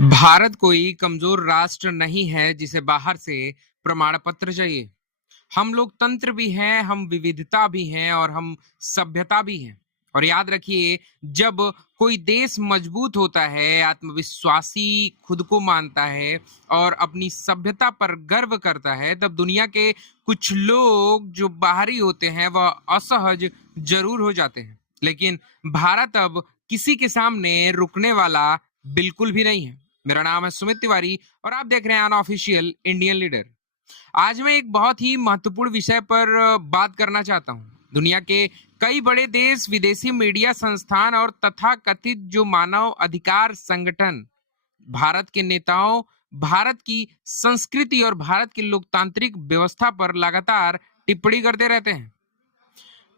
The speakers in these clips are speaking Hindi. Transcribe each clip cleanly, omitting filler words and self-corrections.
भारत कोई कमजोर राष्ट्र नहीं है जिसे बाहर से प्रमाण पत्र चाहिए। हम लोकतंत्र भी हैं, हम विविधता भी हैं और हम सभ्यता भी हैं। और याद रखिए, जब कोई देश मजबूत होता है, आत्मविश्वासी, खुद को मानता है और अपनी सभ्यता पर गर्व करता है, तब दुनिया के कुछ लोग जो बाहरी होते हैं वह असहज जरूर हो जाते हैं। लेकिन भारत अब किसी के सामने रुकने वाला बिल्कुल भी नहीं है। मेरा नाम है सुमित तिवारी और आप देख रहे हैं अनऑफिशियल इंडियन लीडर। आज मैं एक बहुत ही महत्वपूर्ण विषय पर बात करना चाहता हूं। दुनिया के कई बड़े देश, विदेशी मीडिया संस्थान और तथाकथित जो मानव अधिकार संगठन भारत के नेताओं, भारत की संस्कृति और भारत की लोकतांत्रिक व्यवस्था पर लगातार टिप्पणी करते रहते हैं।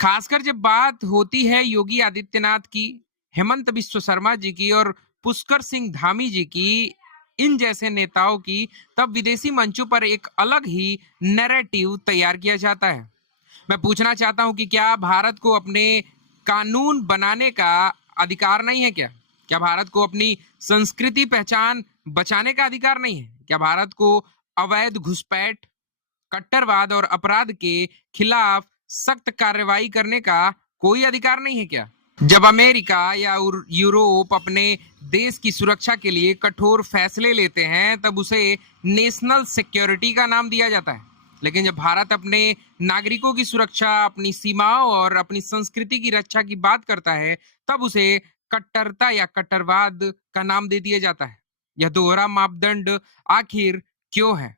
खासकर जब बात होती है योगी आदित्यनाथ की, हेमंत बिश्व शर्मा जी की और पुष्कर सिंह धामी जी की, इन जैसे नेताओं की, तब विदेशी मंचों पर एक अलग ही नैरेटिव तैयार किया जाता है। मैं पूछना चाहता हूं कि क्या भारत को अपने कानून बनाने का अधिकार नहीं है? क्या भारत को अपनी संस्कृति पहचान बचाने का अधिकार नहीं है? क्या भारत को अवैध घुसपैठ, कट्टरवाद और अपराध के खिलाफ सख्त कार्रवाई करने का कोई अधिकार नहीं है क्या? जब अमेरिका या यूरोप अपने देश की सुरक्षा के लिए कठोर फैसले लेते हैं, तब उसे नेशनल सिक्योरिटी का नाम दिया जाता है। लेकिन जब भारत अपने नागरिकों की सुरक्षा, अपनी सीमाओं और अपनी संस्कृति की रक्षा की बात करता है, तब उसे कट्टरता या कट्टरवाद का नाम दे दिया जाता है। यह दोहरा मापदंड आखिर क्यों है?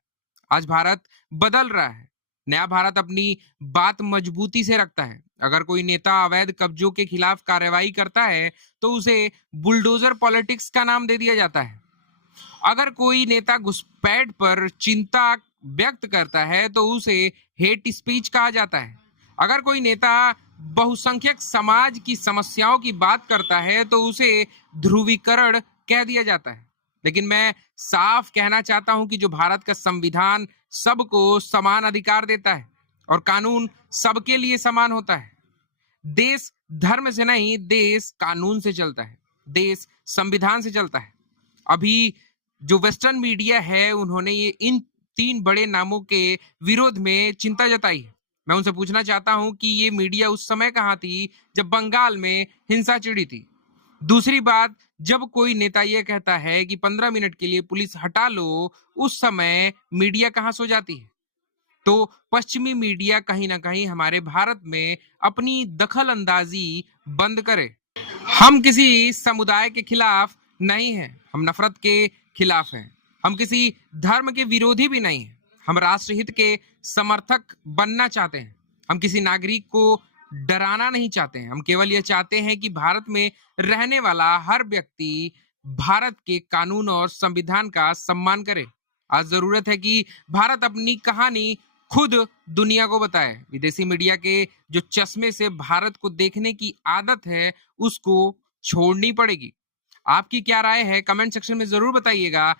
आज भारत बदल रहा है। नया भारत अपनी बात मजबूती से रखता है। अगर कोई नेता अवैध कब्जों के खिलाफ कार्रवाई करता है, तो उसे बुलडोजर पॉलिटिक्स का नाम दे दिया जाता है। अगर कोई नेता घुसपैठ पर चिंता व्यक्त करता है, तो उसे हेट स्पीच कहा जाता है। अगर कोई नेता बहुसंख्यक समाज की समस्याओं की बात करता है, तो उसे ध्रुवीकरण कह दिया जाता है। लेकिन मैं साफ कहना चाहता हूं कि जो भारत का संविधान सबको समान अधिकार देता है और कानून सबके लिए समान होता है। देश धर्म से नहीं, देश कानून से चलता है, देश संविधान से चलता है। अभी जो वेस्टर्न मीडिया है, उन्होंने ये इन तीन बड़े नामों के विरोध में चिंता जताई है। मैं उनसे पूछना चाहता हूं कि ये मीडिया उस समय कहां थी जब बंगाल में हिंसा छिड़ी थी? दूसरी बात, जब कोई नेता यह कहता है कि 15 मिनट के लिए पुलिस हटा लो, उस समय मीडिया कहां सो जाती है? तो पश्चिमी मीडिया कहीं ना कहीं हमारे भारत में अपनी दखल अंदाजी बंद करे। हम किसी समुदाय के खिलाफ नहीं हैं, हम नफरत के खिलाफ हैं। हम किसी धर्म के विरोधी भी नहीं हैं, हम राष्ट्रहित के समर्थक बनना चाहते हैं। हम किसी नागरिक को डराना नहीं चाहते हैं, हम केवल यह चाहते हैं कि भारत में रहने वाला हर व्यक्ति भारत के कानून और संविधान का सम्मान करे। आज जरूरत है कि भारत अपनी कहानी खुद दुनिया को बताए। विदेशी मीडिया के जो चश्मे से भारत को देखने की आदत है, उसको छोड़नी पड़ेगी। आपकी क्या राय है? कमेंट सेक्शन में जरूर बताइएगा।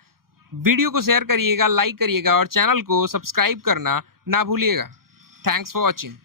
वीडियो को शेयर करिएगा, लाइक करिएगा और चैनल को सब्सक्राइब करना ना भूलिएगा। Thanks for watching.